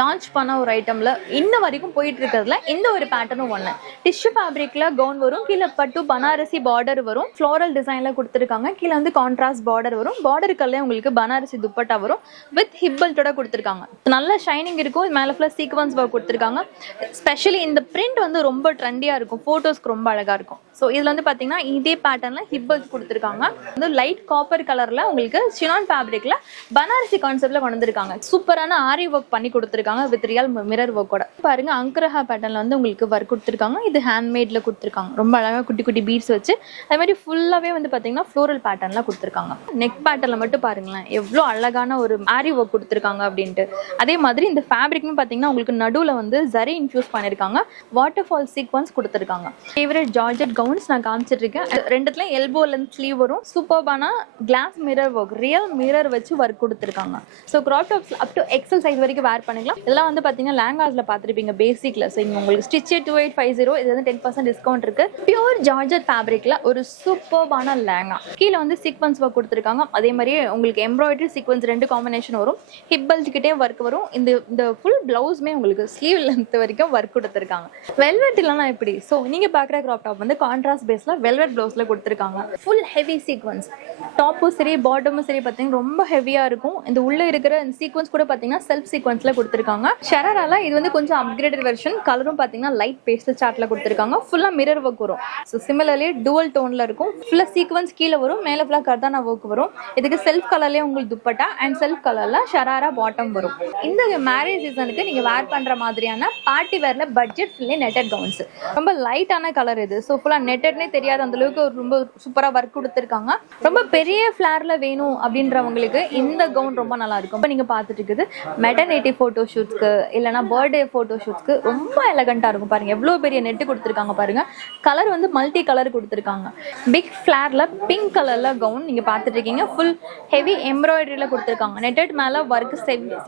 Launch பண்ண ஒரு ஐட்டம்ல இன்ன வரைக்கும் போயிட்டு இருக்கிறதுல இந்த ஒரு பேட்டர்னும் ஒண்ணு. டிஷ்யூ ஃபேப்ரிக்ல கவுன் வரும், கீழே பட்டு பனாரசி பார்டர் வரும், ஃப்ளோரல் டிசைன்ல கொடுத்துருக்காங்க. கீழே வந்து கான்ட்ராஸ்ட் பார்டர் வரும், பார்டருக்கெல்லாம் உங்களுக்கு பனாரசி துப்பட்டா வரும் வித் ஹிப் பெல்ட்டோட கொடுத்துருக்காங்க. நல்ல ஷைனிங் இருக்கும், மேல ஃபுல்லா சீக்வன்ஸ் ஒர்க் கொடுத்துருக்காங்க. ஸ்பெஷலி இந்த பிரிண்ட் வந்து ரொம்ப ட்ரெண்டியா இருக்கும், போட்டோஸ்க்கு ரொம்ப அழகா இருக்கும். ஸோ இதுல வந்து பாத்தீங்கன்னா இதே பேட்டர்ன்ல ஹிப் பெல்ட் கொடுத்துருக்காங்க. வந்து லைட் காப்பர் கலர்ல உங்களுக்கு சினான் ஃபேப்ரிக்ல பனாரசி கான்செப்ட்ல கொண்டு வந்திருக்காங்க. சூப்பரான ஆரி ஒர்க் பண்ணி கொடுத்துருக்காங்க வித் ரியல் மிரர் ஒர்க்கோட. பாருங்க அங்கரஹா பேட்டர்ன்ல வந்து உங்களுக்கு ஒர்க் கொடுத்துருக்காங்க. இது ஹேண்ட்மேட்ல கொடுத்துருக்காங்க, ரொம்ப அழகா குட்டி குட்டி பீட்ஸ் வச்சு. அதே மாதிரி ஃபுல்லாவே வந்து பாத்தீங்கன்னா ஃப்ளோரல் பேட்டர்ன்ல கொடுத்துருக்காங்க. நெக் பேட்டர்ல மட்டும் பாருங்களேன் எவ்வளோ அழகான ஒரு ஆரி ஒர்க் கொடுத்துருக்காங்க அப்படின்ட்டு. அதே மாதிரி இந்த ஃபேப்ரிக்னு பாத்தீங்கன்னா உங்களுக்கு நடுவுல வந்து ஜரி இன்ஃபியூஸ் பண்ணிருக்காங்க, வாட்டர் ஃபால் சீக்வன்ஸ் கொடுத்துருக்காங்க. ஃபேவரட் ஜார்ஜெட் கவுன்ஸ் நான் காமிச்சிட்டு இருக்கேன். ரெண்டுத்துல எல்போ லென்த் ஸ்லீவ் வரும், சூப்பர்பான glass mirror work, real mirror வச்சு ஒர்க் கொடுத்துருக்காங்க. So crop tops up to XL size வரைக்கும் வேர் பண்ணிக்கலாம். இதெல்லாம் வந்து பாத்தீங்கன்னா லேங்காஸ்ல பார்த்துருப்பீங்க பேசிக்ல. ஸோ இங்க உங்களுக்கு ஸ்டிச் 2850, இது வந்து 10% டிஸ்கவுண்ட் இருக்கு. பியூர் ஜார்ஜெட் ஃபேப்ரிக்ல ஒரு சூப்பர்பான லேங்கா, கீழே வந்து சீக்வன்ஸ் ஒர்க் கொடுத்துருக்காங்க. அதே மாதிரி உங்களுக்கு எம்ப்ராய்டரி சீக்வன்ஸ் 2 காம்பினேஷன் வரும், ஹிப் பெல்ட் கிட்டே ஒர்க் வரும். இந்த ஃபுல் பிளவுஸ்மே உங்களுக்கு ஸ்லீவ் லென்த் வரைக்கும் ஒர்க் கொடுத்துருக்காங்க. வெல்வெட் இல்லைனா எப்படி? ஸோ நீங்க பாக்குற கிராப் டாப் வந்து கான்ட்ராஸ்ட் பேஸ்ல வெல்வெட் பிளவுஸ்ல கொடுத்துருக்காங்க. ஃபுல் ஹெவி சீக்வன்ஸ், டாப்பும் சரி பாட்டமும் சரி பார்த்தீங்கன்னா ரொம்ப ஹெவியா இருக்கும். இந்த உள்ள இருக்கிற சீக்வன்ஸ் கூட பார்த்தீங்கன்னா செல்ஃப் சீக்வன்ஸ்ல கொடுத்துருக்காங்க. ஷராரால இது வந்து கொஞ்சம் அப்கிரேடட் வெர்ஷன். கலரும் பார்த்தீங்கன்னா லைட் பேஸ்டல் சார்ட்ல கொடுத்துருக்காங்க. ஃபுல்லா மிரர் ஒர்க் வரும். ஸோ சிமிலர்லி டுவல் டோன்ல இருக்கும். ஃபுல்லா சீக்வன்ஸ் கீழே வரும், மேல ஃபுல்லா கர்தானா ஒர்க் வரும். இதுக்கு செல்ஃப் கலர்லயே உங்களுக்கு துப்பட்டா அண்ட் செல்ஃப் கலர்ல ஷராரா பாட்டம் வரும். இந்த மேரேஜ் சீசனுக்கு நீங்க வேர் பண்ற மாதிரியான பார்ட்டி வேர்ல பட்ஜெட் ஃபுல்லி நெட்டட் கவுன்ஸ், ரொம்ப லைட்டான கலர் இது. ஸோ ஃபுல்லா நெட்டட்னே தெரியாத அந்த அளவுக்கு ரொம்ப சூப்பரா ஒர்க் கொடுத்துருக்காங்க. ரொம்ப பெரிய ஃபிளார்ல வேணும் அப்படின்றவங்களுக்கு இந்த கவுன் ரொம்ப நல்லா இருக்கும். இப்போ நீங்க பார்த்துட்டு இருக்குது மெட்டர்னிட்டி போட்டோ ஷூட்ஸ்க்கு இல்லைன்னா பர்த்டே போட்டோ ஷூட்ஸ்க்கு ரொம்ப எலகண்டா இருக்கும். பாருங்க எவ்வளவு பெரிய நெட்டு கொடுத்துருக்காங்க பாருங்க. கலர் வந்து மல்டி கலர் கொடுத்துருக்காங்க. பிக் ஃபிளார்ல பிங்க் கலர்ல கவுன் நீங்க பார்த்துட்டு இருக்கீங்க. ஃபுல் ஹெவி எம்ப்ராய்டரியில கொடுத்துருக்காங்க. நெட்டட் மேல ஒர்க்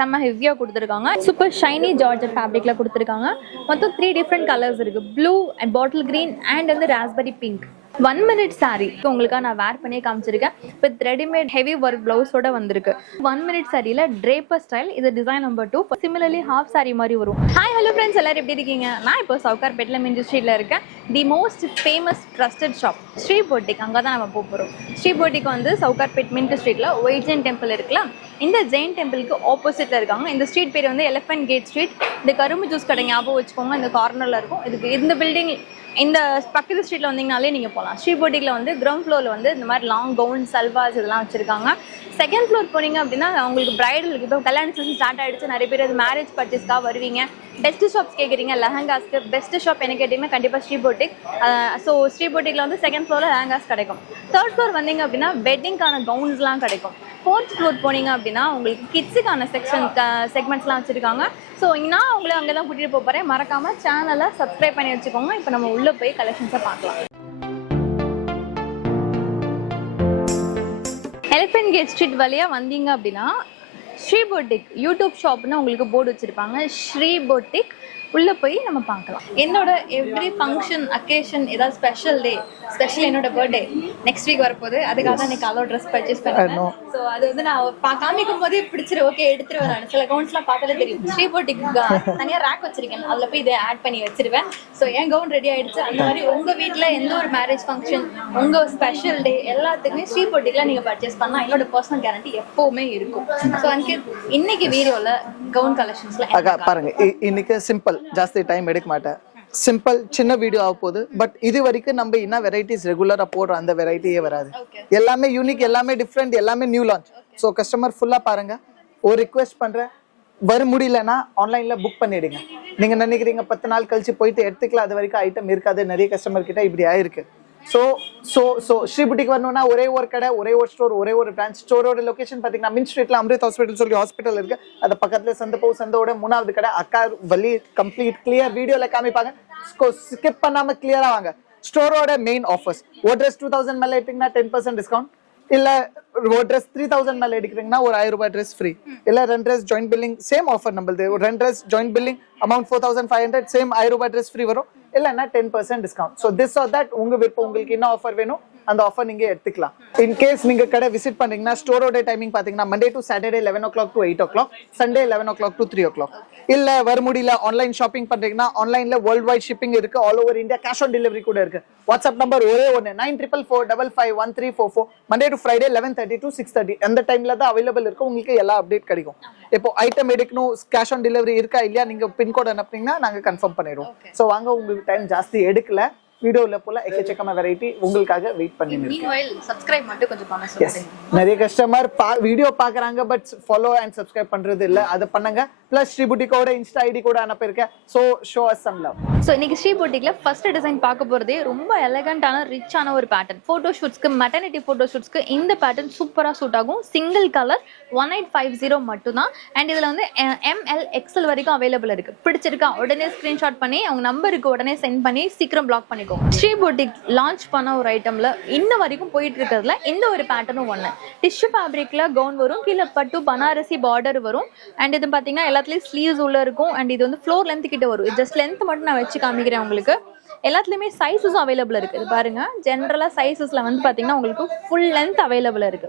செம்ம ஹெவியா கொடுத்துருக்காங்க. சூப்பர் ஷைனி ஜார்ஜெட் ஃபேப்ரிக்ல கொடுத்துருக்காங்க. மொத்தம் 3 டிஃப்ரெண்ட் கலர்ஸ் இருக்கு, blue and bottle green and வந்து ராஸ்பெரி பிங்க். 1 மினிட் சாரி உங்களுக்காக நான் வேர் பண்ணி காமிச்சிருக்கேன். வித் ரெடிமேட் ஹெவி ஒர்க் பிளவுஸோட வந்திருக்கு. 1 மினிட் சாரியில ட்ரேப்பர் ஸ்டைல், இது design number 2. Similarly half sorry மாதிரி வரும். ஹாய் ஹலோ ஃப்ரெண்ட்ஸ், எல்லாரும் எப்படி இருக்கீங்க? நான் இப்போ சவுகார்பேட்ல மின்ட் ஸ்ட்ரீட்ல இருக்கேன். The most famous trusted shop Sri boutique, அங்கே தான் நம்ம போகிறோம். ஸ்ரீ பொட்டிக் வந்து சவுகார்பேட் மின்ட் ஸ்ட்ரீட்ல ஒயிட் ஜெயின் டெம்பிள் இருக்குல்ல, இந்த ஜெயின் டெம்பிளுக்கு ஆப்போசிட்ல இருக்காங்க. இந்த ஸ்ட்ரீட் பேர் வந்து எலிஃபென்ட் கேட் ஸ்ட்ரீட். இந்த கரும்பு ஜூஸ் கடை ஞாபகம் வச்சுக்கோங்க, இந்த கார்னர்ல இருக்கும். இதுக்கு இந்த பில்டிங் இந்த பக்கத்து ஸ்ட்ரீட்ல வந்தீங்கனாலே நீங்க போகலாம். ஸ்ரீ பொட்டிக்ல வந்து கிரவுண்ட் ஃப்ளோர்ல வந்து இந்த மாதிரி லாங் கவுன் சல்வாஸ் இதெல்லாம் வச்சிருக்காங்க. செகண்ட் ஃப்ளோர் போனீங்க அப்படின்னா உங்களுக்கு பிரைடலுக்கு இப்போ கல்யாண சீசன் ஸ்டார்ட் ஆயிடுச்சு, நிறைய பேர் அது மேரேஜ் பர்ச்சேஸ்க்காக வருவீங்க. பெஸ்ட் ஷாப்ஸ் கேட்குறீங்க லெஹங்காஸ்க்கு, பெஸ்ட் ஷாப் என்ன கேட்டீங்கன்னா கண்டிப்பாக ஸ்ரீ பொட்டிக். ஸோ ஸ்ரீ பொட்டிக்ல வந்து செகண்ட் ஃப்ளோர்ல லெஹங்காஸ் கிடைக்கும். தேர்ட் ஃப்ளோர் வந்தீங்க அப்படின்னா வெட்டிங்கான கவுன்ஸ்லாம் கிடைக்கும். ஃபோர்த் ஃப்ளோர் போனீங்க அப்படின்னா உங்களுக்கு கிட்ஸுக்கான செக்மெண்ட்ஸ்லாம் வச்சிருக்காங்க. ஸோ நான் உங்களை அங்கே தான் கூட்டிகிட்டு போக போகிறேன். மறக்காம சேனலை சப்ஸ்கிரைப் பண்ணி வச்சுக்கோங்க. இப்போ நம்ம உள்ளே போய் கலெக்ஷன்ஸை பார்க்கலாம். எலிஃபென்ட் கேட் ஸ்ட்ரீட் வழியா வந்தீங்க அப்படின்னா ஸ்ரீ பொட்டிக் யூடியூப் ஷாப்னு உங்களுக்கு போர்டு வச்சிருப்பாங்க. ஸ்ரீ பொட்டிக் உள்ள போய் நம்ம பார்க்கலாம். என்னோட எவ்ரி ஃபங்க்ஷன் அக்கேஷன் ஏதாவது ஸ்பெஷல் டே, ஸ்பெஷல் என்னோட பர்த்டே நெக்ஸ்ட் வீக் வரப்போகுது, அதுக்காக தான் எனக்கு கலர் ட்ரெஸ் பர்ச்சேஸ் பண்ணுறேன். ஸோ அது வந்து நான் காமிக்கும் போதே பிடிச்சிரு, ஓகே எடுத்துருவேன். நான் சில கவுன்ஸ்லாம் பார்த்தாலே தெரியும். ஸ்ரீ பொட்டிக் தனியாக ரேக் வச்சிருக்கேன், அதில் போய் இதை ஆட் பண்ணி வச்சிருவேன். ஸோ என் கவுன் ரெடி ஆயிடுச்சு. அந்த மாதிரி உங்கள் வீட்டில் எந்த ஒரு மேரேஜ் ஃபங்க்ஷன், உங்கள் ஸ்பெஷல் டே எல்லாத்துக்குமே ஸ்ரீ பொட்டிக்ல நீங்கள் பர்ச்சேஸ் பண்ணால் என்னோட பர்சனல் கேரண்டி எப்போவுமே இருக்கும். ஸோ எனக்கு இன்னைக்கு வீடியோவில் கவுன் கலெக்ஷன்ஸ்ல பாருங்க. இன்னைக்கு சிம்பிள், ஜாஸ்தி டைம் எடுக்க மாட்டேன். சிம்பிள் சின்ன வீடியோ ஆக போகுது. பட் இது வரைக்கும் நம்ம என்ன வெரைட்டிஸ் ரெகுலரா போடுறோம் அந்த வெரைட்டியே வராது. எல்லாமே யூனிக், எல்லாமே டிஃப்ரெண்ட், எல்லாமே நியூ லான்ச். ஸோ கஸ்டமர் ஃபுல்லா பாருங்க. ஒரு ரிக்வெஸ்ட் பண்றேன், வர முடியலன்னா ஆன்லைன்ல புக் பண்ணிடுங்க. நீங்க நினைக்கிறீங்க 10 நாள் கழிச்சு போயிட்டு எடுத்துக்கலாம், அது வரைக்கும் ஐட்டம் இருக்காது. நிறைய கஸ்டமர் கிட்ட இப்படி ஆயிருக்கு. ஸோ ஸ்ரீ பொட்டிக் வரணும்னா ஒரே ஒரு கடை, ஒரே ஒரு ஸ்டோர், ஒரே ஒரு பிரான்ச். ஸ்டோரோட லொகேஷன் பார்த்தீங்கன்னா மின்ட் ஸ்ட்ரீட்ல அமிர்த் ஹாஸ்பிட்டல் சொல்லி ஹாஸ்பிட்டல் இருக்கு. அது பக்கத்துல சந்தோட 3வது கடை. அக்கா வழி கம்ப்ளீட் கிளியர் வீடியோல காமிப்பாங்க. ஸ்கிப் பண்ணாம கிளியரா வாங்க. ஸ்டோரோட மெயின் ஆஃபர்ஸ், ஒரு ட்ரெஸ் 2000 மேல எடுத்தீங்கன்னா 10% டிஸ்கவுண்ட். இல்ல ஒரு ட்ரெஸ் 3000 மேல எடுக்கிறீங்கன்னா ஒரு 1000 ரூபாய் ட்ரெஸ் ஃப்ரீ. இல்ல 2 dress joint billing same offer நம்மளுது. ஒரு 2 dress joint billing amount 4500 same 1000 ரூபாய் ட்ரெஸ் ஃப்ரீ வரும். இல்லைன்னா 10% discount. So this or that உங்க விருப்பம், உங்களுக்கு என்ன ஆஃபர் வேணும் அந்த ஆஃபர் நீங்க எடுத்துக்கலாம். இன் கேஸ் நீங்க கடை விசிட் பண்றீங்கன்னா ஸ்டோரோட டைமிங் பாத்தீங்கன்னா Monday to Saturday 11 o'clock to 8 o'clock, Sunday 11 o'clock to 3 o'clock. இல்ல வர முடியல ஆன்லைன் ஷாப்பிங் பண்றீங்கன்னா ஆன்லைன்ல வேர்ல்ட் வைட் ஷிப்பிங் இருக்கு, all over India cash on delivery கூட இருக்கு. வாட்ஸ்அப் நம்பர் ஒரே ஒன்று 9444551344, Monday to Friday 11:30 to 6:30 அந்த டைம்ல தான் அவைலபிள் இருக்கு. உங்களுக்கு எல்லா அப்டேட் கிடைக்கும். இப்போ ஐட்டம் எடுக்கணும் கேஷ் ஆன் டெலிவரி இருக்கா இல்லையா நீங்க பின்கோட் அனுப்புனீங்கன்னா நாங்க கன்ஃபார்ம் பண்ணிடுவோம். ஸோ வாங்க, உங்களுக்கு டைம் ஜாஸ்தி எடுக்கல, வீடியோல போல எக்கச்சக்கமான வெரைட்டி உங்களுக்காக வெயிட் பண்ணிட்டு மீன்வைல் சப்ஸ்கிரைப் மட்டும் கொஞ்சம் பண்ண சொல்லுங்க. நிறைய கஸ்டமர் வீடியோ பாக்குறாங்க பட் ஃபாலோ அண்ட் சப்ஸ்கிரைப் பண்றது இல்ல, அது பண்ணுங்க. பிளஸ் ஸ்ரீ புட்டிக்கோட இன்ஸ்டா ஐடி கூட அனுப்பியிருக்கேன். So show us some love. ஸோ இன்னைக்கு ஸ்ரீ புட்டிக்ல ஃபர்ஸ்ட் டிசைன் பார்க்க போறதே ரொம்ப எலகண்டான ரிச்சான ஒரு பேட்டர்ன். போட்டோ ஷூட்ஸ்க்கு, மெட்டர்னிட்டி போட்டோ ஷூட்ஸ்க்கு இந்த பேட்டர்ன் சூப்பரா சூட் ஆகும். சிங்கிள் கலர் 1850 மட்டும் தான். அண்ட் இதுல வந்து ML XL வரைக்கும் அவைலபிள் இருக்கு. பிடிச்சிருக்கா உடனே ஸ்கிரீன்ஷாட் பண்ணி அவங்க நம்பருக்கு உடனே சென்ட் பண்ணி சீக்கிரம் பிளாக் பண்ணிக்கோங்க. ஸ்ரீ புட்டிக் லான்ச் பண்ண ஒரு ஐட்டம்ல இன்ன வரைக்கும் போயிட்டு இருக்கிறதுல இந்த ஒரு பேட்டர்னும் ஒண்ணு. டிஷ்யூ ஃபேப்ரிக்ல கவுன் வரும், கீழே பட்டு பனாரசி பார்டர் வரும். அண்ட் இது பாத்தீங்கன்னா எல்லாத்துலயும் ஸ்லீவ்ஸ் உள்ள இருக்கும். அண்ட் இது வந்து ஃப்ளோர் லென்த் கிட்ட வரும். ஜஸ்ட் லென்த் மட்டும் நான் வச்சு காமிக்கிறேன் உங்களுக்கு. எல்லாத்துலயுமே சைஸஸும் அவைலபிள் இருக்கு. இது பாருங்க, ஜென்ரலா சைஸஸ்ல வந்து பாத்தீங்கன்னா உங்களுக்கு ஃபுல் லென்த் அவைலபிள் இருக்கு.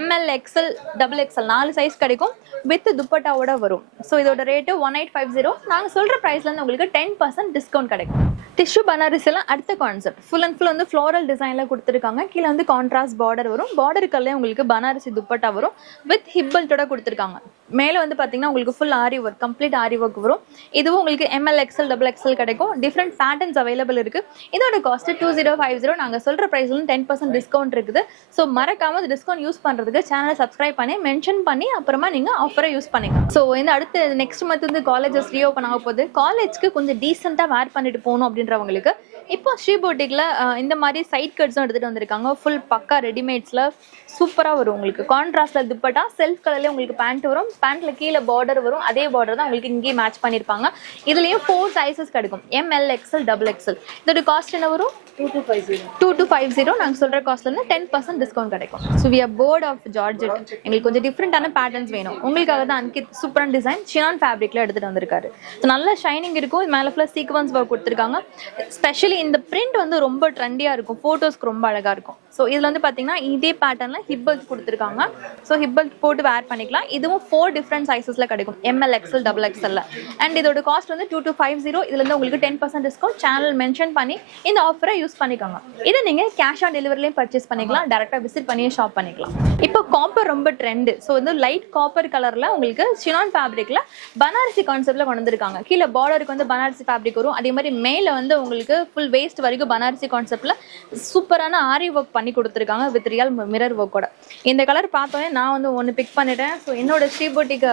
ML XL XXL 4 சைஸ் கிடைக்கும். வித் துப்பட்டாவோட வரும். ஸோ இதோட ரேட்டு 1850. நாங்க சொல்ற பிரைஸ்ல இருந்து உங்களுக்கு 10% டிஸ்கவுண்ட் கிடைக்கும். டிஷ்யூ பனாரசில அடுத்த கான்செப்ட் ஃபுல் அண்ட் ஃபுல் வந்து ஃப்ளோரல் டிசைன்ல கொடுத்துருக்காங்க. கீழே வந்து கான்ட்ராஸ்ட் பார்டர் வரும். பார்டருக்கல்லே உங்களுக்கு பனாரசி துப்பட்டா வரும். வித் ஹிப்பல்ட்டோட கொடுத்துருக்காங்க. மேலே வந்து பார்த்தீங்கன்னா உங்களுக்கு ஃபுல் ஆரி ஒர்க், கம்ப்ளீட் ஆரி ஒர்க் வரும். இதுவும் உங்களுக்கு ML XL XXL கிடைக்கும். டிஃப்ரெண்ட் பேட்டர்ன்ஸ் அவைலபிள் இருக்கு. இதோட காஸ்ட் 2050. நாங்கள் சொல்ற பிரைஸ்ல 10% டிஸ்கவுண்ட் இருக்குது. ஸோ மறக்காம டிஸ்கவுண்ட் யூஸ் பண்றதுக்கு சேனலை சப்ஸ்கிரைப் பண்ணி மென்ஷன் பண்ணி அப்புறமா நீங்க ஆஃபரை யூஸ் பண்ணிக்கலாம். ஸோ இந்த அடுத்து நெக்ஸ்ட் மந்த் வந்து காலேஜஸ் ரீஓப்பன் ஆக போகுது. காலேஜ்க்கு கொஞ்சம் டீசெண்டா வேர் பண்ணிட்டு போகணும் அப்படின்றவங்களுக்கு இப்போ ஸ்ரீ புட்டிக்ல இந்த மாதிரி சைட் கட்ஸும் எடுத்துட்டு வந்திருக்காங்க. ஃபுல் பக்கா ரெடிமேட்ஸ்ல சூப்பரா வரும். உங்களுக்கு கான்ட்ராஸ்ட்ல துப்பட்டா, செல்ஃப் கலர்ல உங்களுக்கு பேண்ட் வரும். பேண்ட்ல கீழே பார்டர் வரும். அதே பார்டர் தான் உங்களுக்கு இங்கேயே மேட்ச் பண்ணிருப்பாங்க. இதுலயும் 4 சைஸஸ் கிடைக்கும். ML XL XXL. இதோட காஸ்ட் என்ன வரும்? 2250. நாங்க சொல்ற காஸ்ட்ல இருந்து 10% டிஸ்கவுண்ட் கிடைக்கும். So we are board of georgette. எங்களுக்கு கொஞ்சம் டிஃப்ரெண்டான பேட்டர்ன்ஸ் வேணும். உங்களுக்காக தான் அன்கித் சூப்பரான டிசைன் சினான் ஃபேப்ரிக்ல எடுத்துட்டு வந்திருக்காரு. ஸோ நல்ல ஷைனிங் இருக்கும். மேல ஃபுல்லா சீக்வன்ஸ் ஒர்க் கொடுத்துருக்காங்க. ஸ்பெஷலி இந்த பிரிண்ட் வந்து ரொம்ப ட்ரெண்டியா இருக்கும். போட்டோஸ்க்கு ரொம்ப அழகா இருக்கும். ஸோ இதுல வந்து பாத்தீங்கன்னா இதே பேட்டர்ன்ல ஹிப்பல்ஸ் கொடுத்துருக்காங்க. ஸோ ஹிப்பல்ஸ் போட்டு வேர் பண்ணிக்கலாம். இதுவும் 4 டிஃப்ரெண்ட் சைஸஸ்ல கிடைக்கும். ML XL XXL. அண்ட் இதோட காஸ்ட் வந்து 2250. இதுல இருந்து உங்களுக்கு 10% டிஸ்கவுண்ட். சேனல் மென்ஷன் பண்ணி இந்த ஆஃபரை யூஸ் பண்ணிக்கோங்க. இதை நீங்க கேஷ் ஆன் டெலிவரிலையும் பர்ச்சேஸ் பண்ணிக்கலாம். டேரக்டா விசிட் பண்ணி ஷாப் பண்ணிக்கலாம். இப்போ காப்பர் ரொம்ப ட்ரெண்ட். ஸோ வந்து லைட் காப்பர் கலர்ல உங்களுக்கு சினான் ஃபேப்ரிக்ல பனாரசி கான்செப்ட்ல கொண்டு வந்திருக்காங்க. கீழே பார்டருக்கு வந்து பனாரசி ஃபேப்ரிக் வரும். அதே மாதிரி மேல வந்து உங்களுக்கு ஃபுல் வேஸ்ட் வரைக்கும் பனாரசி கான்செப்ட்ல சூப்பரான ஆரி ஒர்க் பண்ணி கொடுத்துருக்காங்க வித் ரியல் மிரர் ஒர்க்கோட. இந்த கலர் பார்த்தோன்னே நான் வந்து ஒன்று பிக் பண்ணிட்டேன். ஸோ என்னோட ஸ்ரீ புட்டிக்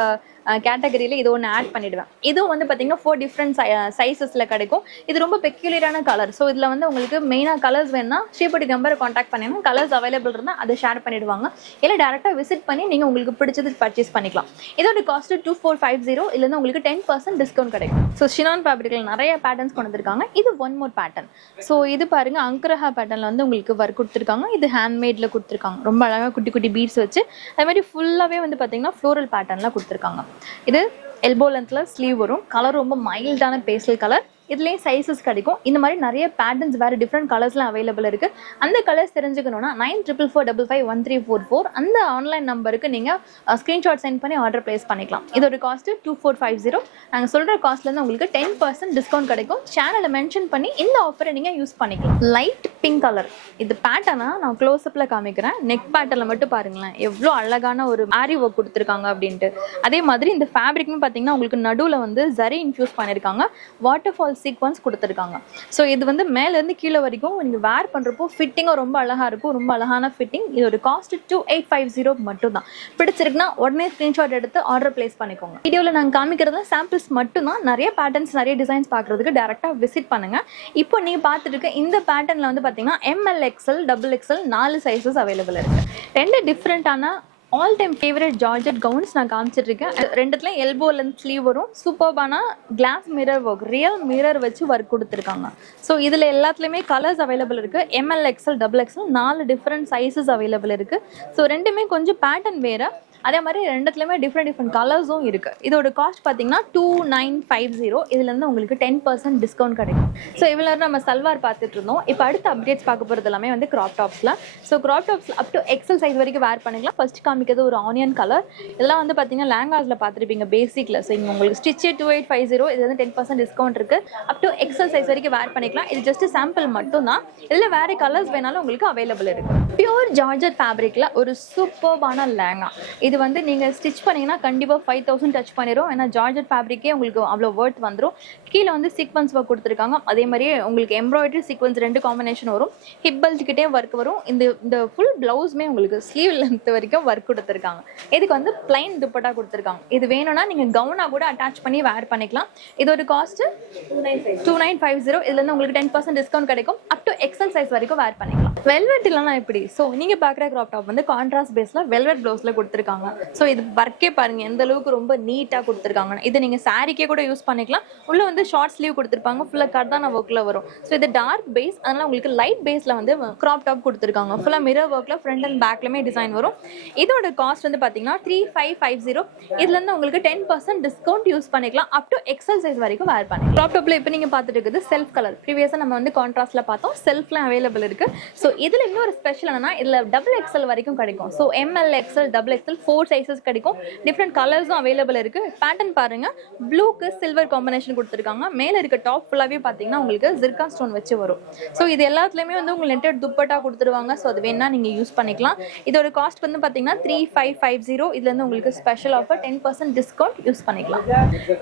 கேட்டகரியில இது ஒன்று ஆட் பண்ணிடுவேன். இதுவும் வந்து பார்த்தீங்கன்னா 4 டிஃப்ரெண்ட் சைஸஸ்ல கிடைக்கும். இது ரொம்ப பெக்யூலரான கலர். ஸோ இதில் வந்து உங்களுக்கு மெயினாக கலர்ஸ் வேணும்னா ஸ்ரீ புட்டிக் நம்பரை காண்டாக்ட் பண்ணிங்கன்னா கலர்ஸ் அவைலபிள் இருந்தால் அதை ஷேர் பண்ணிடுவாங்க. இல்லை டேரெக்டாக விசிட் பண்ணி நீங்கள் உங்களுக்கு பிடிச்சது பர்ச்சேஸ் பண்ணிக்கலாம். இதோட காஸ்ட் 2450. இதுலேருந்து உங்களுக்கு 10% டிஸ்கவுண்ட் கிடைக்கும். ஸோ ஷினான் ஃபேப்ரிக்ல நிறைய பேட்டர்ன்ஸ் கொண்டு வந்திருக்காங்க. இது ஒன் மோர் பேட்டர்ன். ஸோ இது பாருங்க, அங்கரஹா பேட்டர்ன்ல வந்து உங்களுக்கு ஒர்க் கொடுத்துருக்காங்க. இது ஹேண்ட்மேட்ல கொடுத்துருக்காங்க. ரொம்ப அழகாக குட்டி குட்டி பீட்ஸ் வச்சு அதே மாதிரி ஃபுல்லாகவே வந்து பார்த்தீங்கன்னா ஃப்ளோரல் பேட்டர்ன்ல கொடுத்துருக்காங்க. இது எல்போ லென்த்ல ஸ்லீவ் வரும். கலர் ரொம்ப மைல்டான பேஸ்டல் கலர். இதுலேயும் சைஸஸ் கிடைக்கும். இந்த மாதிரி நிறைய பேட்டர்ன்ஸ் வேறு டிஃப்ரெண்ட் கலர்ஸ்லாம் அவைலபிள் இருக்குது. அந்த கலர்ஸ் தெரிஞ்சுக்கணுன்னா 9444551344 அந்த ஆன்லைன் நம்பருக்கு நீங்கள் ஸ்க்ரீன்ஷாட் சென்ட் பண்ணி ஆர்டர் ப்ளேஸ் பண்ணிக்கலாம். இதோட காஸ்ட்டு 2450. நாங்கள் சொல்கிற காஸ்ட்லேருந்து உங்களுக்கு 10% டிஸ்கவுண்ட் கிடைக்கும். சேனலை மென்ஷன் பண்ணி இந்த ஆஃபரை நீங்கள் யூஸ் பண்ணிக்கலாம். லைட் பிங்க் கலர் இது பேட்டர்னா நான் க்ளோஸ்அப்பில் காமிக்கிறேன். நெக் பேட்டர்னில் மட்டும் பாருங்களேன் எவ்வளோ அழகான ஒரு ஆரி ஒர்க் கொடுத்துருக்காங்க அப்படின்ட்டு. அதே மாதிரி இந்த ஃபேப்ரிக்னு பார்த்தீங்கன்னா உங்களுக்கு நடுவில் வந்து ஜரி இன்ஃபியூஸ் பண்ணியிருக்காங்க. வாட்டர் ஃபால் சீக்வன்ஸ் கொடுத்துருக்காங்க. ஸோ இது வந்து மேலேருந்து கீழே வரைக்கும் நீங்கள் வேர் பண்ணுறப்போ ஃபிட்டிங்காக ரொம்ப அழகாக இருக்கும். ரொம்ப அழகான ஃபிட்டிங். இதோட காஸ்ட் 2850 மட்டும் தான். பிடிச்சிருக்குன்னா உடனே ஸ்க்ரீன்ஷாட் எடுத்து ஆர்டர் பிளேஸ் பண்ணிக்கோங்க. வீடியோவில் நாங்கள் காமிக்கிறது சாம்பிள்ஸ் மட்டும் தான். நிறைய பேட்டர்ன்ஸ் நிறைய டிசைன்ஸ் பார்க்குறதுக்கு டேரெக்டாக விசிட் பண்ணுங்கள். இப்போ நீங்கள் பார்த்துட்டு இருக்க இந்த பேட்டர்னில் வந்து பார்த்தீங்கன்னா ML XL XXL 4 sizes available இருக்குது. 2 டிஃப்ரெண்ட்டான all time favourite georgette gowns நான் காமிச்சிட்டு இருக்கேன். ரெண்டுத்துலையும் எல்போ லென்த் ஸ்லீவ் வரும். சூப்பர்பான glass mirror work, real mirror வச்சு ஒர்க் கொடுத்துருக்காங்க. ஸோ இதில் எல்லாத்துலேயுமே கலர்ஸ் அவைலபிள் இருக்குது. ML XL XXL 4 different sizes available இருக்குது. ஸோ ரெண்டுமே கொஞ்சம் பேட்டர்ன் வேறு. அதே மாதிரி ரெண்டுத்துலையுமே டிஃப்ரெண்ட் கலர்ஸும் இருக்கு. இதோட காஸ்ட் பார்த்தீங்கன்னா 2950. இதுல இருந்து உங்களுக்கு 10% டிஸ்கவுண்ட் கிடைக்கும். ஸோ இவ்வளோ நம்ம சல்வார் பார்த்துட்டு இருந்தோம். இப்போ அடுத்த அப்டேட்ஸ் பார்க்க போகிறது எல்லாமே வந்து கிராப் டாப்ஸ்ல. So crop tops up to XL size வரைக்கும் வேர் பண்ணிக்கலாம். ஃபர்ஸ்ட் காமிக்கிறது ஒரு ஆனியன் கலர். இதெல்லாம் வந்து பார்த்தீங்கன்னா லேங்காஸில் பார்த்துருப்பீங்க பேசிக்ல. ஸோ இங்கே உங்களுக்கு ஸ்டிச் 2850. இது வந்து 10% டிஸ்கவுண்ட் இருக்கு. அப் டு எக்ஸல் சைஸ் வரைக்கும் வேர் பண்ணிக்கலாம். இது ஜஸ்ட் சாம்பிள் மட்டும் தான். இதில் வேற கலர்ஸ் வேணாலும் உங்களுக்கு அவைலபிள் இருக்கு. பியூர் ஜார்ஜெட் ஃபேப்ரிக்ல ஒரு சூப்பர்பான லேங்கா. இது வந்து நீங்க ஸ்டிச் பண்ணீங்கன்னா கண்டிப்பாக 5000 டச் பண்ணிடும். ஏன்னா ஜார்ஜெட் ஃபேப்ரிக்கே உங்களுக்கு அவ்வளோ ஒர்த் வந்துடும். கீழே வந்து சீக்வன்ஸ் ஒர்க் கொடுத்துருக்காங்க. அதே மாதிரியே உங்களுக்கு எம்ப்ராய்டரி சீக்வன்ஸ் 2 காம்பினேஷன் வரும். ஹிப் பெல்ட் கிட்டே ஒர்க் வரும். இந்த ஃபுல் பிளவுஸ்மே உங்களுக்கு ஸ்லீவ் லென்த் வரைக்கும் ஒர்க் கொடுத்துருக்காங்க. இதுக்கு வந்து பிளைன் துப்பட்டா கொடுத்துருக்காங்க. இது வேணும்னா நீங்க கவுனா கூட அட்டாச் பண்ணி வேர் பண்ணிக்கலாம். இதோட காஸ்ட் 2950. இதுல இருந்து உங்களுக்கு 10% டிஸ்கவுண்ட் கிடைக்கும். அப் டு எக்ஸல் சைஸ் வரைக்கும் வேர் பண்ணிக்கலாம். வெல்வெட் இல்லைனா எப்படி? ஸோ நீங்க பாக்குற கிராப் டாப் வந்து கான்ட்ராஸ்ட் பேஸ்ல வெல்வெட் பிளவுஸ்ல கொடுத்துருக்காங்க. ஸோ இது ஒர்க்கே பாருங்க எந்த அளவுக்கு ரொம்ப நீட்டா கொடுத்துருக்காங்க. இது நீங்க சாரிக்கே கூட யூஸ் பண்ணிக்கலாம். உள்ள வந்து ஷார்ட் ஸ்லீவ் கொடுத்துருப்பாங்க. ஃபுல்லா கர்தானா ஒர்க்ல வரும். ஸோ இது டார்க் பேஸ், அதனால உங்களுக்கு லைட் பேஸ்ல வந்து கிராப் டாப் கொடுத்துருக்காங்க. ஃபுல்லா மிரர் ஒர்க்ல ஃப்ரண்ட் அண்ட் பேக்லயுமே டிசைன் வரும். இதோட காஸ்ட் வந்து பாத்தீங்கன்னா 3550. இதுல இருந்து உங்களுக்கு 10% டிஸ்கவுண்ட் யூஸ் பண்ணிக்கலாம். அப் டு எக்ஸல் சைஸ் வரைக்கும் வேர் பண்ணிக்கலாம். கிராப் டாப்ல இப்போ நீங்க பார்த்துட்டு இருக்குது செல்ஃப் கலர். ப்ரீவியஸா நம்ம வந்து கான்ட்ராஸ்ட்ல பார்த்தோம். செல்ஃப்ல அவைலபிள் இருக்கு. ஸோ இதுல இன்னொரு ஸ்பெஷல் என்னன்னா இதுல டபுள் எக்ஸல் வரைக்கும் கிடைக்கும். So ML XL double XL 4 sizes கிடைக்கும். டிஃப்ரெண்ட் கலர்ஸும் அவைலபிள் இருக்கு. பேட்டர்ன் பாருங்க, ப்ளூக்கு சில்வர் காம்பினேஷன் கொடுத்துருக்காங்க. மேல இருக்க டாப் ஃபுல்லாவே பாத்தீங்கன்னா உங்களுக்கு ஜிர்கா ஸ்டோன் வச்சு வரும். ஸோ இது எல்லாத்துலயுமே வந்து உங்களுக்கு நெட்டட் துப்பட்டா கொடுத்துருவாங்க. ஸோ அது வேணா நீங்க யூஸ் பண்ணிக்கலாம். இதோட காஸ்ட் வந்து பாத்தீங்கன்னா 3550. இதுல இருந்து உங்களுக்கு ஸ்பெஷல் ஆஃபர் 10% டிஸ்கவுண்ட் யூஸ் பண்ணிக்கலாம்.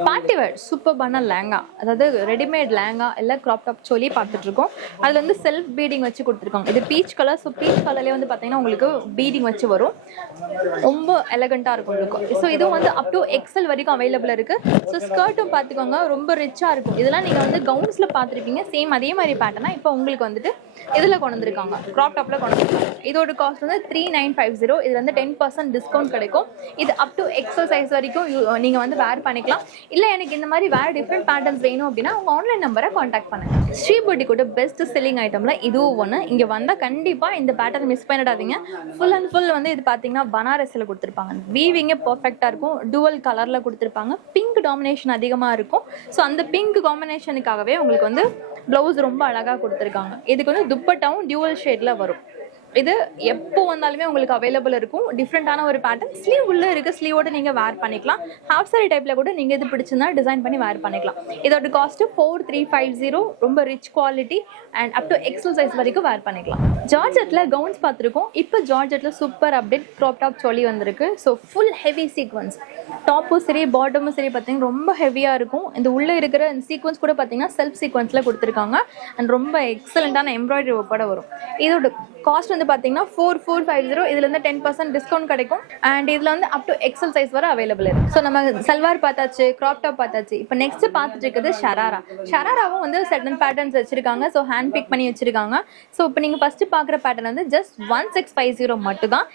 பார்ட்டி வேர் சூப்பர்பான லேங்கா, அதாவது ரெடிமேட் லேங்கா இல்ல கிராப் டாப் சொல்லி பார்த்துட்டு இருக்கோம். அதுல வந்து செல்ஃப் பீடிங் வச்சு கொடுத்துருக்காங்க. இது பீச் கலர். ஸோ பீச் கலர்லேயே வந்து பாத்தீங்கன்னா உங்களுக்கு பீடிங் வச்சு வரும். ரொம்ப எலகண்டா இருக்கும் இருக்கும். ஸோ இதுவும் வந்து அப் டு எக்ஸல் வரைக்கும் அவைலபிள் இருக்கு. ஸோ ஸ்கர்ட்டும் பார்த்துக்கோங்க, ரொம்ப ரிச்சா இருக்கும். இதெல்லாம் நீங்க வந்து கவுன்ஸ்ல பார்த்துருப்பீங்க. சேம் அதே மாதிரி பேட்டர்னா இப்போ உங்களுக்கு வந்துட்டு இதுல கொண்டு வந்திருக்காங்க, கிராப் டாப்ல கொண்டு வந்திருக்காங்க. இதோட காஸ்ட் வந்து 3950. இதுல வந்து 10% டிஸ்கவுண்ட் கிடைக்கும். இது அப் டு எக்ஸல் சைஸ் வரைக்கும் நீங்க வந்து வேர் பண்ணிக்கலாம். இல்ல எனக்கு இந்த மாதிரி வேற டிஃப்ரெண்ட் பேட்டர்ன்ஸ் வேணும் அப்படின்னா உங்க ஆன்லைன் நம்பரை கான்டாக்ட் பண்ணுங்க. ஸ்ரீ பொட்டிக்கோட பெஸ்ட் செல்லிங் ஐட்டம்ல இதுவும் ஒன்று. இங்க வந்தா கண்டிப்பா இந்த பேட்டர்ன் மிஸ் பண்ணிடாதீங்க. ஃபுல் அண்ட் ஃபுல் வந்து இது பாத்தீங்கன்னா பனாரஸ்ல கொடுத்துருப்பாங்க. வீவிங்கே பர்ஃபெக்டா இருக்கும். டுவல் கலர்ல கொடுத்துருப்பாங்க. பிங்க் டாமினேஷன் அதிகமா இருக்கும். ஸோ அந்த பிங்க் காம்பினேஷனுக்காகவே உங்களுக்கு வந்து பிளவுஸ் ரொம்ப அழகா கொடுத்துருக்காங்க. இதுக்கு வந்து துப்பட்டாவும் டியூவல் ஷேட்ல வரும். இது எப்போ வந்தாலுமே உங்களுக்கு அவைலபிள் இருக்கும். டிஃப்ரெண்டான ஒரு பேட்டர்ன். ஸ்லீவ் உள்ள இருக்கு. ஸ்லீவோட நீங்க வேர் பண்ணிக்கலாம். ஹாஃப் சாரி டைப்ல கூட நீங்க இது பிடிச்சிருந்தா டிசைன் பண்ணி வேர் பண்ணிக்கலாம். இதோட காஸ்ட் 4350. ரொம்ப rich quality and up to XL size வரைக்கும் வேர் பண்ணிக்கலாம். ஜார்ஜெட்ல கவுன்ஸ் பார்த்துருக்கோம். இப்போ ஜார்ஜெட்ல சூப்பர் அப்டேட் கிராப் டாப் சொல்லி வந்திருக்கு. So full heavy sequins. டாப்பும் சரி பாட்டமும் சரி பார்த்தீங்கன்னா ரொம்ப ஹெவியா இருக்கும். இந்த உள்ள இருக்கிற சீக்வன்ஸ் கூட பார்த்தீங்கன்னா செல்ஃப் சீக்வன்ஸ்ல கொடுத்துருக்காங்க. அண்ட் ரொம்ப எக்ஸலண்டான எம்ப்ராய்டரி ஒர்க்கோட வரும். இதோட காஸ்ட் வந்து பாத்தீங்கன்னா 4450. இதுல இருந்து 10% டிஸ்கவுண்ட் கிடைக்கும். அண்ட் இதுல வந்து அப் டு எக்ஸல் சைஸ் வரை அவைலபிள் இருக்கு. ஸோ நம்ம சல்வார் பார்த்தாச்சு, கிராப் டாப் பார்த்தாச்சு. இப்போ நெக்ஸ்ட் பார்த்துட்டு இருக்கிறது ஷராரா. ஷராராவும் வந்து செட்டன் பேட்டர்ன்ஸ் வச்சிருக்காங்க. ஸோ ஹேண்ட் பிக் பண்ணி வச்சிருக்காங்க. ஸோ இப்போ நீங்க ஃபர்ஸ்ட் பாக்குற பேட்டர்ன் வந்து ஜஸ்ட் 1650 மட்டும் தான்.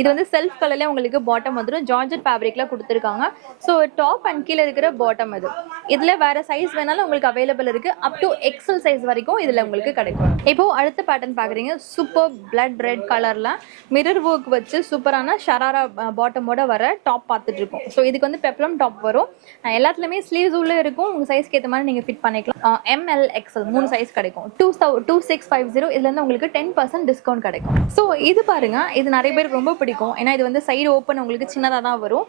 இது வந்து செல்ஃப் கலர்ல உங்களுக்கு பாட்டம் வந்துடும். ஜார்ஜெட் ஃபேப்ரிக்ல கொடுத்துருக்காங்க. ஸோ டாப் அண்ட் கீழே இருக்கிற பாட்டம் இது. இதுல வேற சைஸ் வேணாலும் உங்களுக்கு அவைலபிள் இருக்கு. அப் டு எக்ஸல் சைஸ் வரைக்கும் இதுல உங்களுக்கு கிடைக்கும். இப்போ அடுத்த பேட்டர்ன் பாக்குறீங்க. சூப்பர் பிளட் ரெட் கலர்ல மிரர் ஒர்க் வச்சு சூப்பரான ஷராரா பாட்டமோட வர டாப் பார்த்துட்டு இருக்கோம். ஸோ இதுக்கு வந்து பெப்ளம் டாப் வரும். எல்லாத்துலயுமே ஸ்லீவ்ஸ் உள்ள இருக்கும். உங்க சைஸ்க்கு ஏற்ற மாதிரி நீங்க ஃபிட் பண்ணிக்கலாம். ML XL 3 சைஸ் கிடைக்கும். 2650. இதுல இருந்து உங்களுக்கு 10% டிஸ்கவுண்ட் கிடைக்கும். ஸோ இது பாருங்க, இது நிறைய பேருக்கு ரொம்ப பிடிக்கும். ஏன்னா இது வந்து சைடு ஓப்பன் உங்களுக்கு சின்னதாக தான் வரும்.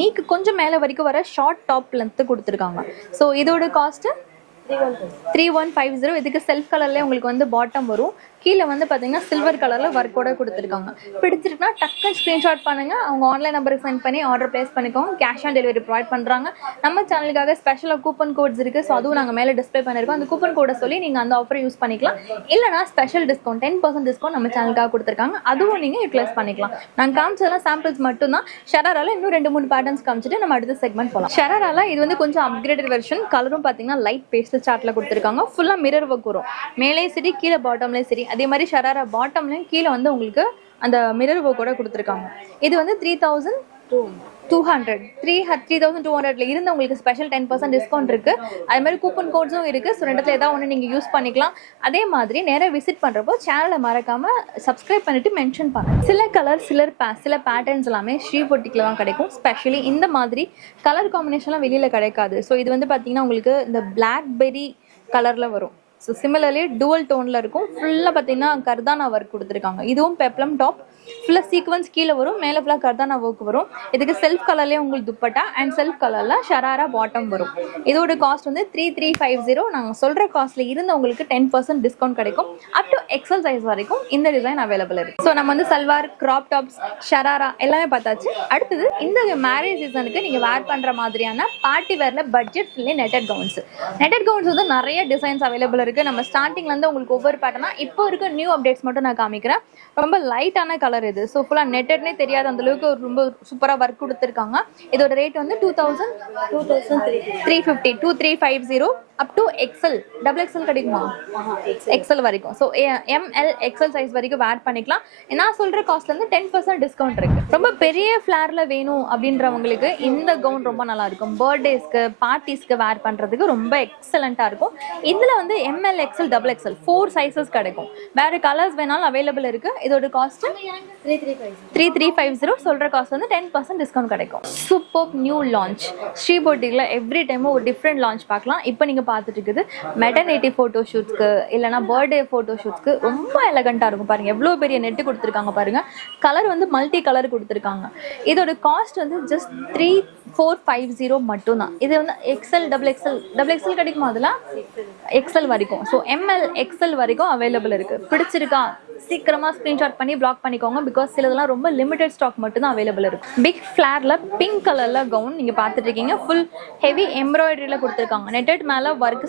நீக்கு கொஞ்சம் மேலே வரைக்கும் வர ஷார்ட் டாப் லென்த் கொடுத்துருக்காங்க. ஸோ இதோட காஸ்ட் 3150. இதுக்கு செல்ஃப் கலர்லேயே உங்களுக்கு வந்து பாட்டம் வரும். கீழே வந்து பார்த்தீங்கன்னா சில்வர் கலரில் ஒர்க்கோட கொடுத்துருக்காங்க. பிடிச்சிருக்குன்னா டக்குன்னு ஸ்க்ரீன்ஷாட் பண்ணுங்க. அவங்க ஆன்லைன் நம்பருக்கு சென்ட் பண்ணி ஆர்டர் பிளேஸ் பண்ணிக்கோங்க. கேஷ் ஆன் டெலிவரி ப்ரொவைட் பண்ணுறாங்க. நம்ம சேனலுக்காக ஸ்பெஷலாக கூப்பன் கோட்ஸ் இருக்குது. ஸோ அதுவும் நாங்கள் மேலே டிஸ்பிளே பண்ணியிருக்கோம். அந்த கூப்பன் கோடை சொல்லி நீங்கள் அந்த ஆஃபரை யூஸ் பண்ணிக்கலாம். இல்லைனா ஸ்பெஷல் டிஸ்கவுண்ட் 10% டிஸ்கவுண்ட் நம்ம சேனலுக்காக கொடுத்துருக்காங்க. அதுவும் நீங்கள் யூட்டிலைஸ் பண்ணிக்கலாம். நாங்கள் காமிச்சதெல்லாம் சாம்பிள்ஸ் மட்டும் தான். ஷராரால இன்னும் 2-3 பேட்டர்ன்ஸ் காமிச்சிட்டு நம்ம அடுத்த செக்மெண்ட் போகலாம். ஷராரால இது வந்து கொஞ்சம் அப்கிரேடட் வெர்ஷன். கலரும் பார்த்தீங்கன்னா லைட் பேஸ்டல் சார்ட்ல கொடுத்துருக்காங்க. ஃபுல்லாக மிரர் ஒர்க் வரும். மேலே சரி கீழே பாட்டம்லேயும் சரி. அதே மாதிரி ஷராரா பாட்டம்லையும் கீழே வந்து உங்களுக்கு அந்த மிரர் ஒர்க்கோட கொடுத்துருக்காங்க. இது வந்து 3000 200 3200 இருந்து உங்களுக்கு ஸ்பெஷல் 10% டிஸ்கவுண்ட் இருக்கு. அதே மாதிரி கூப்பன் கோட்ஸும் இருக்கு. ஸோ ரெண்டுத்துல ஏதாவது ஒன்று நீங்க யூஸ் பண்ணிக்கலாம். அதே மாதிரி நேராக விசிட் பண்றப்போ சேனலை மறக்காம சப்ஸ்கிரைப் பண்ணிட்டு மென்ஷன் பண்ணுங்க. சில கலர் சில பேட்டர்ன்ஸ் எல்லாமே ஸ்ரீ பொட்டிக்ல தான் கிடைக்கும். ஸ்பெஷலி இந்த மாதிரி கலர் காம்பினேஷன்லாம் வெளியில கிடைக்காது. ஸோ இது வந்து பாத்தீங்கன்னா உங்களுக்கு இந்த பிளாக்பெரி கலர்ல வரும். ஸோ சிமிலர்லி டுவல் டோன்ல இருக்கும். ஃபுல்லாக பார்த்தீங்கன்னா கர்தானா ஒர்க் கொடுத்துருக்காங்க. இதுவும் பெப்ளம் டாப், ஃபுல்லாக சீக்வன்ஸ் கீழே வரும், மேலே ஃபுல்லாக கர்தானா ஒர்க் வரும். இதுக்கு செல்ஃப் கலர்லேயே உங்களுக்கு துப்பட்டா அண்ட் செல்ஃப் கலரில் ஷராரா பாட்டம் வரும். இதோட காஸ்ட் வந்து 3350. நாங்கள் சொல்கிற காஸ்ட்ல இருந்து உங்களுக்கு 10% டிஸ்கவுண்ட் கிடைக்கும். அப் டு எக்ஸல் சைஸ் வரைக்கும் இந்த டிசைன் அவைலபிள் இருக்கு. ஸோ நம்ம வந்து சல்வார், கிராப் டாப்ஸ், ஷராரா எல்லாமே பார்த்தாச்சு. அடுத்தது இந்த மேரேஜ் சீசனுக்கு நீங்கள் வேர் பண்ணுற மாதிரியான பார்ட்டி வேர்ல பட்ஜெட் ஃப்ரெண்ட்லி நெட்டட் கவுன்ஸ் வந்து நிறைய டிசைன்ஸ் அவைலபிள் இருக்கு. நம்ம ஸ்டார்டிங்ல இருந்து உங்களுக்கு ஒவ்வொரு பேட்டர்னா இப்போ இருக்க நியூ அப்டேட்ஸ் மட்டும் நான் காமிக்கிறேன். ரொம்ப லைட்டான கலர் இது. ஸோ ஃபுல்லாக நெட்டட்னே தெரியாத அந்த அளவுக்கு ரொம்ப சூப்பராக ஒர்க் கொடுத்துருக்காங்க. இதோட ரேட் வந்து 2350 up to XL. Double XL கிடைக்குமா? எக்ஸல் வரைக்கும். ஸோ எம்எல் எக்ஸல் சைஸ் வரைக்கும் வேர் பண்ணிக்கலாம். நான் சொல்ற காஸ்ட்ல இருந்து 10% டிஸ்கவுண்ட் இருக்கு. ரொம்ப பெரிய ஃபிளார்ல வேணும் அப்படின்றவங்களுக்கு இந்த கவுன் ரொம்ப நல்லா இருக்கும். பர்த்டேஸ்க்கு, பார்ட்டிஸ்க்கு வேர் பண்றதுக்கு ரொம்ப எக்ஸலண்டா இருக்கும். இதுல வந்து ML XL, double XL 4 sizes கிடைக்கும். வேற கலர்ஸ் வேணாலும் அவைலபிள் இருக்கு. இதோட காஸ்ட் 3350. சொல்ற காஸ்ட் வந்து 10% டிஸ்கவுண்ட் கிடைக்கும். சூப்பர் நியூ லான்ச் ஸ்ரீ பொட்டிக்ல எவ்ரி டைம் ஒரு டிஃப்ரெண்ட் லான்ச் பார்க்கலாம். இப்போ நீங்க பார்த்துட்டு இருக்குது மெட்டர்னிட்டி ஃபோட்டோ ஷூட்ஸ்க்கு இல்லைனா பர்த்டே ஃபோட்டோ ஷூட்ஸ்க்கு ரொம்ப எலகண்டா இருக்கும். பாருங்க எவ்வளோ பெரிய நெட்டு கொடுத்துருக்காங்க பாருங்க. கலர் வந்து மல்டி கலர் கொடுத்துருக்காங்க. இதோட காஸ்ட் வந்து ஜஸ்ட் 3450 மட்டும் தான். இது வந்து எக்ஸல், டபுள் எக்ஸல் கிடைக்குமா? அதெல்லாம் எக்ஸல் வரைக்கும். ஸோ எம்எல் எக்ஸல் வரைக்கும் அவைலபிள் இருக்கு. பிடிச்சிருக்கா? சீக்கிரமா ஸ்கிரீன்ஷாட் பண்ணி பிளாக் பண்ணிக்கோங்க. பிகாஸ் சிலதெல்லாம் ரொம்ப லிமிடெட் ஸ்டாக் மட்டும் தான் அவைலபிள் இருக்கு. பிக் ஃபிளார்ல பிங்க் கலர்ல கவுன் நீங்க பார்த்துட்டு இருக்கீங்க. ஃபுல் ஹெவி எம்ப்ராய்டரியில கொடுத்துருக்காங்க. நெட்டட் மேல ஒர்க்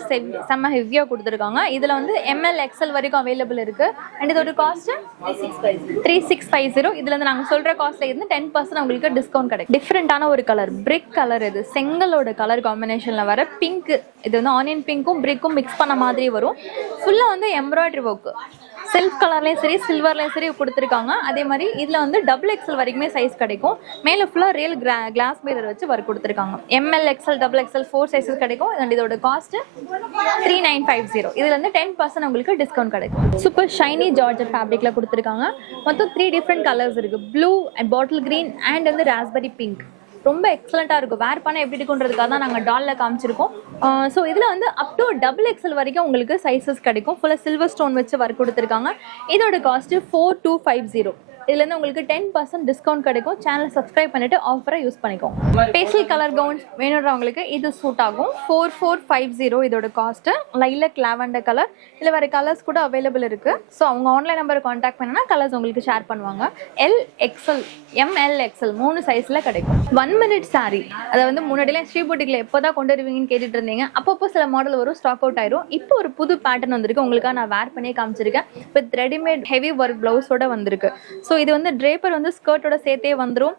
செம்ம ஹெவியா கொடுத்துருக்காங்க. இதுல வந்து எம்எல் எக்ஸல் வரைக்கும் அவைலபிள் இருக்கு. அண்ட் இதோட காஸ்ட் 3650. இதுல இருந்து நாங்க சொல்ற காஸ்ட்ல இருந்து 10% உங்களுக்கு டிஸ்கவுண்ட் கிடைக்கும். டிஃப்ரெண்டான ஒரு கலர், பிரிக் கலர். இது செங்கலோட கலர் காம்பினேஷன்ல வர பிங்க். இது வந்து ஆனியன் பிங்க்கும் பிரிக்கும் மிக்ஸ் பண்ண மாதிரி வரும். ஃபுல்லா வந்து எம்ப்ராய்டரி ஒர்க் செல்ஃப் கலர்லயும் சரி, சில்வர்லயும் சரி கொடுத்துருக்காங்க. அதே மாதிரி இதுல வந்து டபுள் எக்ஸல் வரைக்குமே சைஸ் கிடைக்கும். மேல ஃபுல்லா ரியல் கிளாஸ் மிரர் வச்சு ஒர்க் கொடுத்துருக்காங்க. ML XL, double XL 4 sizes கிடைக்கும். இதோட காஸ்ட் 3950. இதுல இருந்து 10% உங்களுக்கு டிஸ்கவுண்ட் கிடைக்கும். சூப்பர் ஷைனி ஜார்ஜெட் ஃபேப்ரிக்ல கொடுத்துருக்காங்க. மொத்தம் 3 டிஃப்ரெண்ட் கலர்ஸ் இருக்கு. ப்ளூ, பாட்டில் கிரீன் அண்ட் வந்து ராஸ்பெரி பிங்க். ரொம்ப எக்ஸலண்டா இருக்கும். வேர் பண்ண எப்படி இருக்குன்றதுக்காக தான் நாங்கள் டால்ல காமிச்சிருக்கோம். ஸோ இதில் வந்து அப் டு டபுள் எக்ஸல் வரைக்கும் உங்களுக்கு சைஸஸ் கிடைக்கும். ஃபுல்லாக சில்வர் ஸ்டோன் வச்சு ஒர்க் கொடுத்துருக்காங்க. இதோட காஸ்ட் 4250. இதுலேருந்து உங்களுக்கு 10% டிஸ்கவுண்ட் கிடைக்கும். சேனலை சப்ஸ்கிரைப் பண்ணிட்டு ஆஃபரை யூஸ் பண்ணிக்கோங்க. பேஸ்டல் கலர் கவுன்ஸ் வேணுன்றவங்களுக்கு இது சூட் ஆகும். 4450 இதோட காஸ்ட். லைலக் lavender colour. இதில் வேறு கலர்ஸ் கூட அவைலபிள் இருக்கு. ஸோ அவங்க ஆன்லைன் நம்பரை கான்டாக்ட் பண்ணனா கலர்ஸ் உங்களுக்கு ஷேர் பண்ணுவாங்க. எல் எக்ஸல், எம்எல் எக்ஸல் 3 சைஸில் கிடைக்கும். 1 minute saree. அதை வந்து முன்னாடிலாம் ஸ்ரீ பொட்டிக்ல எப்போதான் கொண்டு வருவீங்கன்னு கேட்டுட்டு இருந்தீங்க. அப்பப்போ சில மாடல் வரும், ஸ்டாக் அவுட் ஆயிரும். இப்போ ஒரு புது பேட்டர்ன் வந்திருக்கு. உங்களுக்காக நான் வேர் பண்ணி காமிச்சிருக்கேன். வித் ரெடிமேட் ஹெவி ஒர்க் பிளவுஸோட வந்திருக்கு. ஸோ இது வந்து ட்ரேப்பர் வந்து ஸ்கர்ட்டோட சேர்த்தே வந்துடும்.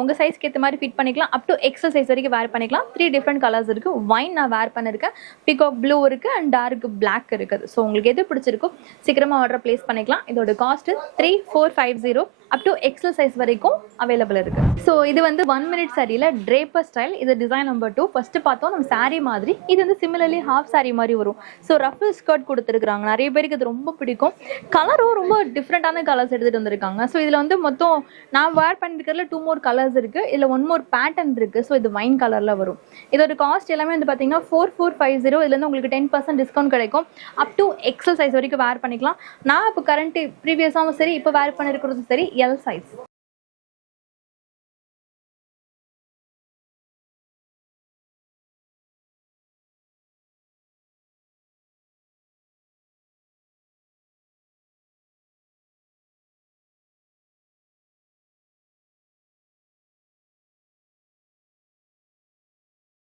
உங்கள் சைஸ்க்கு ஏற்ற மாதிரி ஃபிட் பண்ணிக்கலாம். அப் டு எக்ஸல் சைஸ் வரைக்கும் வேர் பண்ணிக்கலாம். 3 டிஃப்ரெண்ட் கலர்ஸ் இருக்குது. வைன் நான் வேர் பண்ணியிருக்கேன். பிகாக் ப்ளூ இருக்குது அண்ட் டார்க் பிளாக் இருக்குது. ஸோ உங்களுக்கு எது பிடிச்சிருக்கோ சீக்கிரமாக ஆர்டர் ப்ளேஸ் பண்ணிக்கலாம். இதோட cost 3450. Up to XL size வரைக்கும் அவைலபிள் இருக்கு. ஸோ இது வந்து 1 minute சாரியில் ட்ரேப்பர் ஸ்டைல். இது டிசைன் நம்பர் 2. ஃபர்ஸ்ட் பார்த்தோம் நம்ம சாரீ மாதிரி. இது வந்து சிமிலர்லி ஹாஃப் சாரீ மாதிரி வரும். ஸோ ரஃபிள் ஸ்கர்ட் கொடுத்துருக்காங்க. நிறைய பேருக்கு இது ரொம்ப பிடிக்கும். கலரும் ரொம்ப டிஃப்ரெண்டான கலர்ஸ் எடுத்துகிட்டு வந்திருக்காங்க. ஸோ இதில் வந்து மொத்தம் நான் வேர் பண்ணிருக்கிறதுல 2 more கலர்ஸ் இருக்குது. இதில் 1 more பேட்டர்ன் இருக்குது. ஸோ இது வைன் கலரில் வரும். இதோட காஸ்ட் எல்லாமே வந்து பார்த்தீங்கன்னா 4450. இதுலேருந்து உங்களுக்கு 10% டிஸ்கவுண்ட் கிடைக்கும். அப் டு எக்ஸல் சைஸ் வரைக்கும் வேர் பண்ணிக்கலாம். நான் இப்போ கரண்ட் ப்ரீவியஸாகவும் சரி, இப்போ வேர் பண்ணிருக்கிறதும் சரி, எல் சைஸ்.